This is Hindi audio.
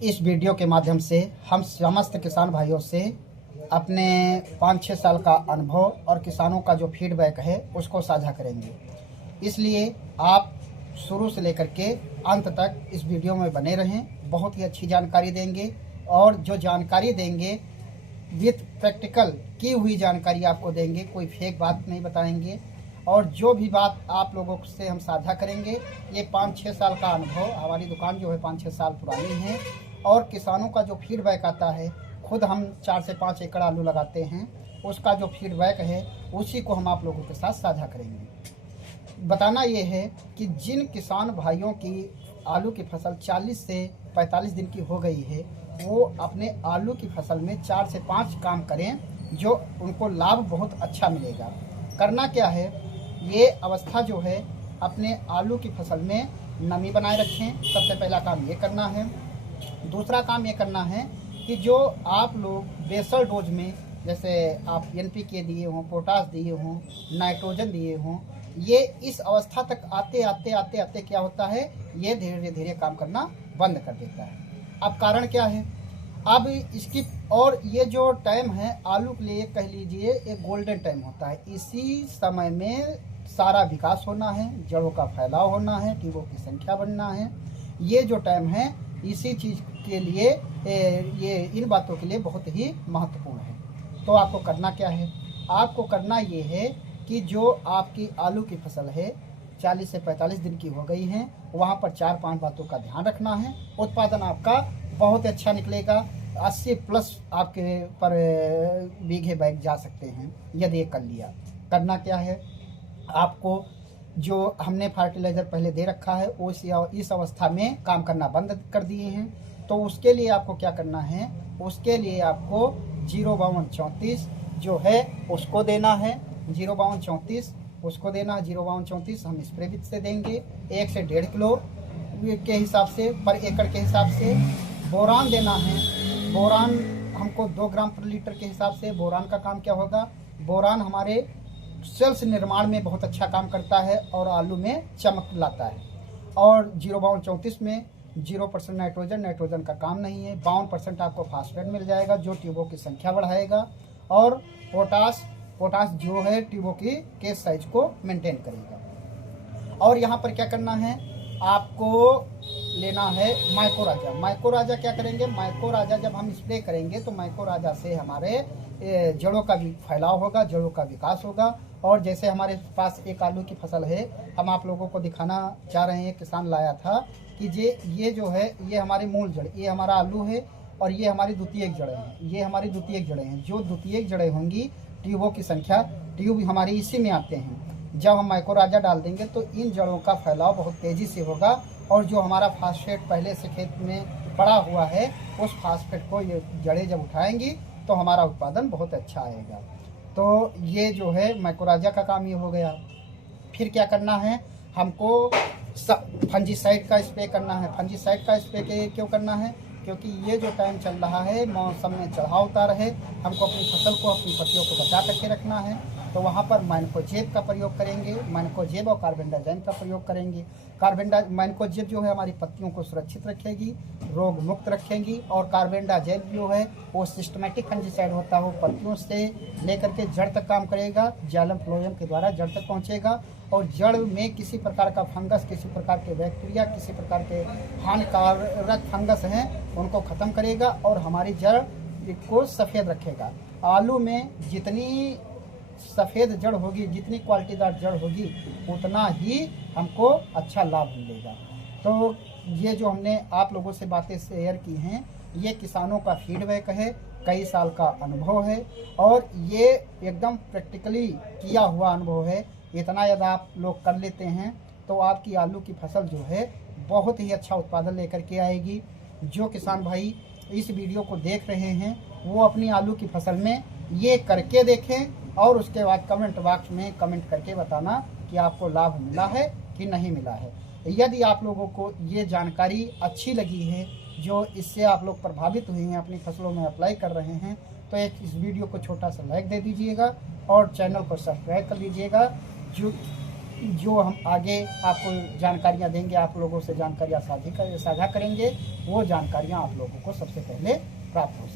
इस वीडियो के माध्यम से हम समस्त किसान भाइयों से अपने 5-6 साल का अनुभव और किसानों का जो फीडबैक है उसको साझा करेंगे। इसलिए आप शुरू से लेकर के अंत तक इस वीडियो में बने रहें। बहुत ही अच्छी जानकारी देंगे और जो जानकारी देंगे विथ प्रैक्टिकल की हुई जानकारी आपको देंगे, कोई फेक बात नहीं बताएंगे। और जो भी बात आप लोगों से हम साझा करेंगे, ये 5-6 साल का अनुभव, हमारी दुकान जो है 5-6 साल पुरानी है और किसानों का जो फीडबैक आता है, खुद हम 4 से 5 एकड़ आलू लगाते हैं, उसका जो फीडबैक है उसी को हम आप लोगों के साथ साझा करेंगे। बताना ये है कि जिन किसान भाइयों की आलू की फसल 40 से 45 दिन की हो गई है, वो अपने आलू की फसल में 4 से 5 काम करें, जो उनको लाभ बहुत अच्छा मिलेगा। करना क्या है, ये अवस्था जो है अपने आलू की फसल में नमी बनाए रखें। सबसे पहला काम ये करना है। दूसरा काम ये करना है कि जो आप लोग बेसल डोज में, जैसे आप NPK दिए हों, पोटास दिए हों, नाइट्रोजन दिए हों, ये इस अवस्था तक आते क्या होता है, ये धीरे धीरे काम करना बंद कर देता है। अब कारण क्या है, अब इसकी और ये जो टाइम है आलू के लिए कह लीजिए एक गोल्डन टाइम होता है। इसी समय में सारा विकास होना है, जड़ों का फैलाव होना है, टीबों की संख्या बढ़ना है। ये जो टाइम है इसी चीज़ के लिए, ये इन बातों के लिए बहुत ही महत्वपूर्ण है। तो आपको करना क्या है, आपको करना ये है कि जो आपकी आलू की फसल है 40 से 45 दिन की हो गई है, वहाँ पर 4-5 बातों का ध्यान रखना है। उत्पादन आपका बहुत अच्छा निकलेगा। 80+ आपके पर बीघे बैग जा सकते हैं यदि ये कर लिया। करना क्या है, आपको जो हमने फर्टिलाइज़र पहले दे रखा है वो इस अवस्था में काम करना बंद कर दिए हैं। तो उसके लिए आपको क्या करना है, उसके लिए आपको 05234 जो है उसको देना है। 05234 उसको देना है। 05234 हम स्प्रे विथ से देंगे 1 से 1.5 किलो के हिसाब से पर एकड़ के हिसाब से। बोरान देना है। बोरान हमको 2 ग्राम पर लीटर के हिसाब से। बोरान का काम क्या होगा, बोरान हमारे सेल्स निर्माण में बहुत अच्छा काम करता है और आलू में चमक लाता है। और 05234 में 0% नाइट्रोजन का काम नहीं है। 52% आपको फास्फेट मिल जाएगा जो ट्यूबों की संख्या बढ़ाएगा। और पोटास जो है ट्यूबों की केस साइज को मेंटेन करेगा। और यहाँ पर क्या करना है, आपको लेना है माइकोराजा। माइकोराजा क्या करेंगे, माइकोराजा जब हम स्प्रे करेंगे तो माइकोराजा से हमारे जड़ों का भी फैलाव होगा, जड़ों का विकास होगा। और जैसे हमारे पास एक आलू की फसल है, हम आप लोगों को दिखाना चाह रहे हैं, किसान लाया था कि ये जो है ये हमारी मूल जड़, ये हमारा आलू है और ये हमारी द्वितीयक जड़ें हैं। ये हमारी द्वितीयक जड़ें हैं। जो द्वितीयक जड़ें होंगी, ट्यूबों की संख्या, ट्यूब हमारी इसी में आते हैं। जब हम माइकोराजा डाल देंगे तो इन जड़ों का फैलाव बहुत तेज़ी से होगा और जो हमारा फास्फेट पहले से खेत में पड़ा हुआ है, उस फास्फेट को ये जड़ें जब उठाएंगी तो हमारा उत्पादन बहुत अच्छा आएगा। तो ये जो है माइकोराजा का काम ये हो गया। फिर क्या करना है, हमको फंजीसाइड का स्प्रे करना है। फंजीसाइड का स्प्रे क्यों करना है, क्योंकि ये जो टाइम चल रहा है मौसम में चढ़ाव उतार है, हमको अपनी फसल को, अपनी पत्तियों को बचा करके रखना है। तो वहाँ पर मैनकोजेब का प्रयोग करेंगे। मैनकोजेब और कार्बेंडाजिम का प्रयोग करेंगे। मैनकोजेब जो है हमारी पत्तियों को सुरक्षित रखेगी, रोग मुक्त रखेगी। और कार्बेंडाजिम जो है वो सिस्टमेटिक फंजीसाइड होता है, वो पत्तियों से लेकर के जड़ तक काम करेगा। जाइलम फ्लोएम के द्वारा जड़ तक पहुँचेगा और जड़ में किसी प्रकार का फंगस, किसी प्रकार के बैक्टीरिया, किसी प्रकार के हानिकारक फंगस हैं उनको ख़त्म करेगा और हमारी जड़ को सफ़ेद रखेगा। आलू में जितनी सफ़ेद जड़ होगी, जितनी क्वालिटीदार जड़ होगी, उतना ही हमको अच्छा लाभ मिलेगा। तो ये जो हमने आप लोगों से बातें शेयर की हैं, ये किसानों का फीडबैक है, कई साल का अनुभव है और ये एकदम प्रैक्टिकली किया हुआ अनुभव है। इतना यदि आप लोग कर लेते हैं तो आपकी आलू की फसल जो है बहुत ही अच्छा उत्पादन लेकर के आएगी। जो किसान भाई इस वीडियो को देख रहे हैं वो अपनी आलू की फसल में ये करके देखें और उसके बाद कमेंट बॉक्स में कमेंट करके बताना कि आपको लाभ मिला है कि नहीं मिला है। यदि आप लोगों को ये जानकारी अच्छी लगी है, जो इससे आप लोग प्रभावित हुए हैं, अपनी फसलों में अप्लाई कर रहे हैं, तो इस वीडियो को छोटा सा लाइक दे दीजिएगा और चैनल को सब्सक्राइब कर लीजिएगा। जो जो हम आगे आपको जानकारियां देंगे, आप लोगों से जानकारियां साझा करेंगे, वो जानकारियां आप लोगों को सबसे पहले प्राप्त हो